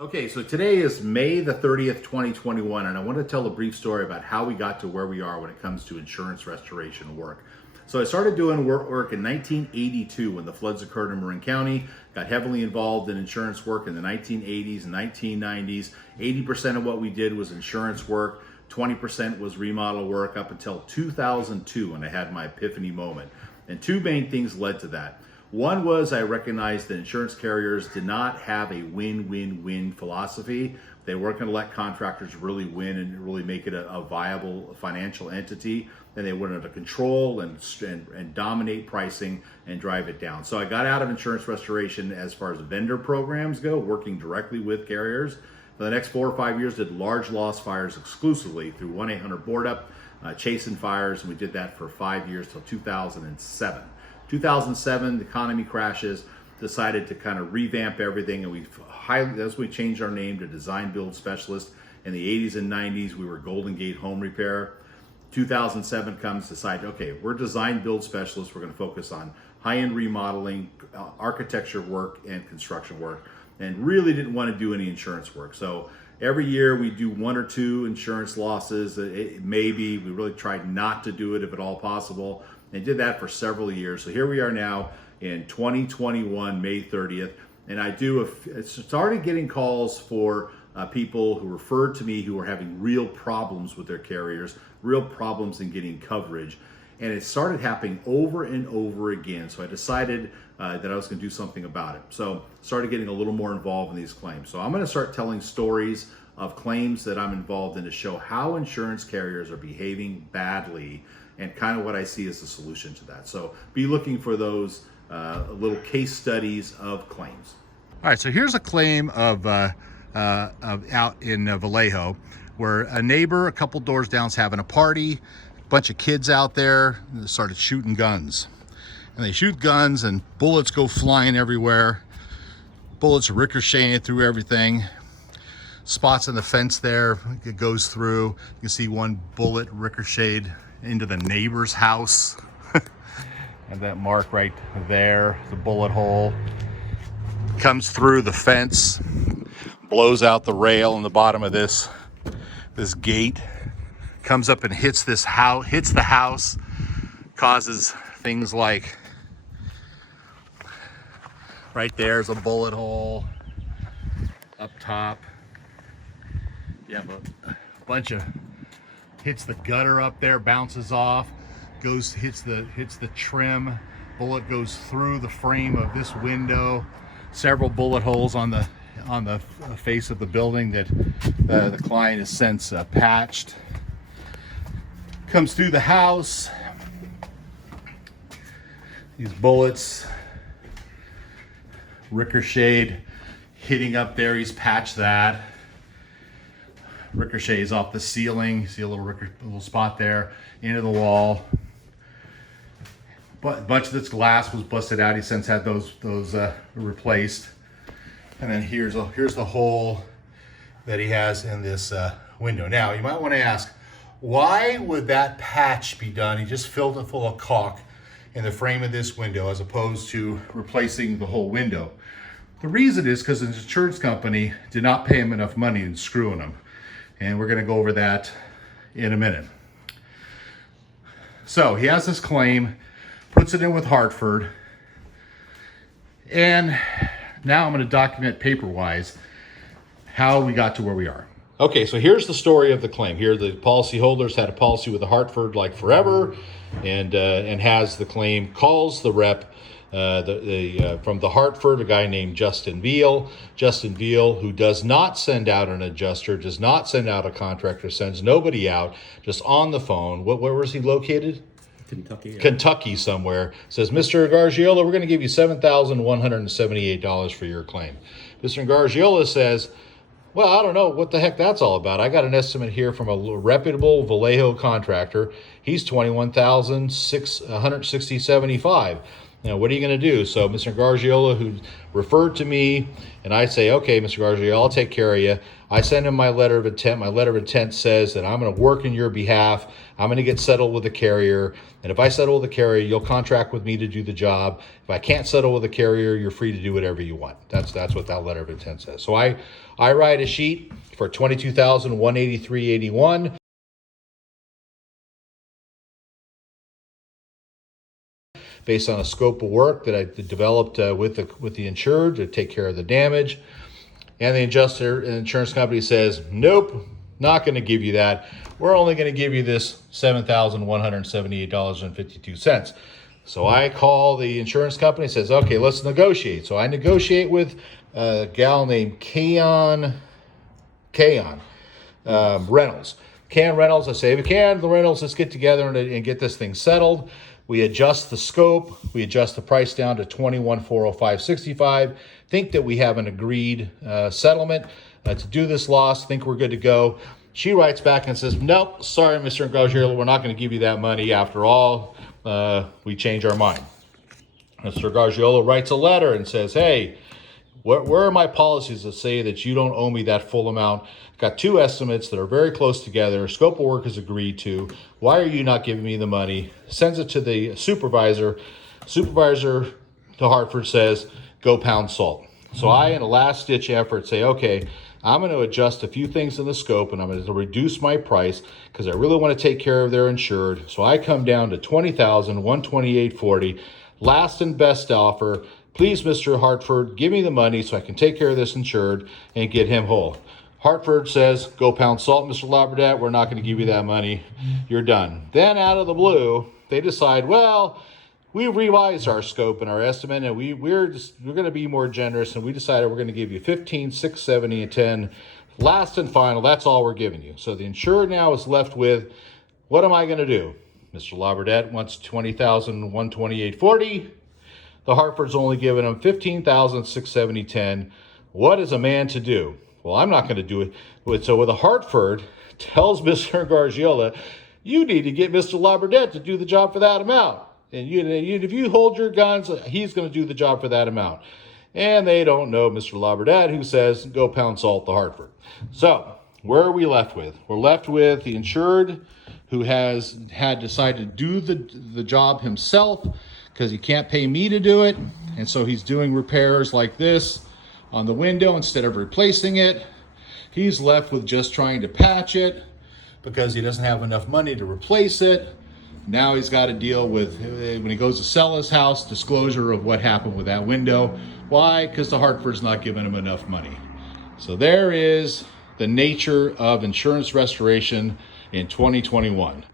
Okay, so today is May the 30th, 2021, and I want to tell a brief story about how we got to where we are when it comes to insurance restoration work. So I started doing work in 1982 when the floods occurred in Marin County, got heavily involved in insurance work in the 1980s and 1990s. 80% of what we did was insurance work, 20% was remodel work up until 2002 when I had my epiphany moment. And two main things led to that. One was I recognized that insurance carriers did not have a win-win-win philosophy. They weren't going to let contractors really win and really make it a viable financial entity. And they wanted to control and dominate pricing and drive it down. So I got out of insurance restoration as far as vendor programs go, working directly with carriers. For the next 4 or 5 years, did large loss fires exclusively through 1-800-BOARD-UP, chasing fires, and we did that for 5 years till 2007. 2007, the economy crashes, decided to kind of revamp everything, and that's when we changed our name to Design Build Specialist. In the 80s and 90s, we were Golden Gate Home Repair. 2007 comes, decide, okay, we're Design Build Specialists. We're going to focus on high-end remodeling, architecture work, and construction work, and really didn't want to do any insurance work. So every year we do 1 or 2 insurance losses. Maybe we really tried not to do it if at all possible. And did that for several years. So here we are now in 2021, May 30th, and I started getting calls for people who referred to me who are having real problems with their carriers, real problems in getting coverage, and it started happening over and over again. So I decided that I was going to do something about it. So started getting a little more involved in these claims. So I'm going to start telling stories of claims that I'm involved in to show how insurance carriers are behaving badly and kind of what I see as the solution to that. So be looking for those little case studies of claims. All right, so here's a claim of out in Vallejo where a neighbor a couple doors down is having a party, a bunch of kids out there, and they started shooting guns. And they shoot guns and bullets go flying everywhere. Bullets ricocheting through everything. Spots in the fence there, it goes through. You can see one bullet ricocheted into the neighbor's house. And that mark right there, the bullet hole, comes through the fence, blows out the rail in the bottom of this gate, comes up and hits the house, causes things like right there's a bullet hole up top. You have a bunch of hits the gutter up there, bounces off, hits the trim. Bullet goes through the frame of this window. Several bullet holes on the face of the building that the client has since patched. Comes through the house. These bullets ricocheted, hitting up there. He's patched that. Ricochets off the ceiling. You see a little spot there into the wall. But a bunch of this glass was busted out. He since had those replaced. And then here's the hole that he has in this window. Now you might want to ask, why would that patch be done? He just filled it full of caulk in the frame of this window as opposed to replacing the whole window. The reason is because the insurance company did not pay him enough money and screwing him. And we're going to go over that in a minute. So he has this claim, puts it in with Hartford, and now I'm going to document paper-wise how we got to where we are. Okay, so here's the story of the claim. Here, the policyholders had a policy with the Hartford like forever, and has the claim, calls the rep from the Hartford, a guy named Justin Veal. Justin Veal, who does not send out an adjuster, does not send out a contractor, sends nobody out, just on the phone. Where was he located? Kentucky. Yeah. Kentucky somewhere. Says, Mr. Gargiola, we're going to give you $7,178 for your claim. Mr. Gargiola says, well, I don't know what the heck that's all about. I got an estimate here from a reputable Vallejo contractor. He's $21,160.75. Now, what are you going to do? So Mr. Gargiola, who referred to me, and I say, okay, Mr. Gargiola, I'll take care of you. I send him my letter of intent. My letter of intent says that I'm going to work in your behalf. I'm going to get settled with the carrier. And if I settle with the carrier, you'll contract with me to do the job. If I can't settle with the carrier, you're free to do whatever you want. That's what that letter of intent says. So I write a sheet for $22,183.81. Based on a scope of work that I developed with the insured to take care of the damage. And the insurance company says, nope, not going to give you that. We're only going to give you this $7,178.52. So I call the insurance company and says, okay, let's negotiate. So I negotiate with a gal named Kayon Reynolds. Can Reynolds, I say, if you can, the Reynolds, let's get together and get this thing settled. We adjust the scope. We adjust the price down to $21,405.65. Think that we have an agreed settlement to do this loss. Think we're good to go. She writes back and says, nope, sorry, Mr. Gargiola, we're not going to give you that money after all. We change our mind. Mr. Gargiola writes a letter and says, hey, where are my policies that say that you don't owe me that full amount? Got two estimates that are very close together. Scope of work is agreed to. Why are you not giving me the money? Sends it to the supervisor. Supervisor to Hartford says, go pound salt. So I, in a last-ditch effort, say, okay, I'm going to adjust a few things in the scope, and I'm going to reduce my price because I really want to take care of their insured. So I come down to $20,128.40. Last and best offer. Please, Mr. Hartford, give me the money so I can take care of this insured and get him whole. Hartford says, go pound salt, Mr. Labradette. We're not going to give you that money. You're done. Then out of the blue, they decide, well, we revised our scope and our estimate, and we're going to be more generous, and we decided we're going to give you $15,670 and $10. Last and final, that's all we're giving you. So the insured now is left with, what am I going to do? Mr. Labradette wants $20,128.40. The Hartford's only giving him $15,670 10. What is a man to do? Well, I'm not going to do it. So the Hartford tells Mr. Gargiola, you need to get Mr. Labradette to do the job for that amount. And if you hold your guns, he's going to do the job for that amount. And they don't know Mr. Labradette, who says, go pound salt the Hartford. So where are we left with? We're left with the insured who had decided to do the job himself because he can't pay me to do it. And so he's doing repairs like this on the window instead of replacing it. He's left with just trying to patch it because he doesn't have enough money to replace it. Now he's got to deal with, when he goes to sell his house, disclosure of what happened with that window. Why? Because the Hartford's not giving him enough money. So there is the nature of insurance restoration in 2021.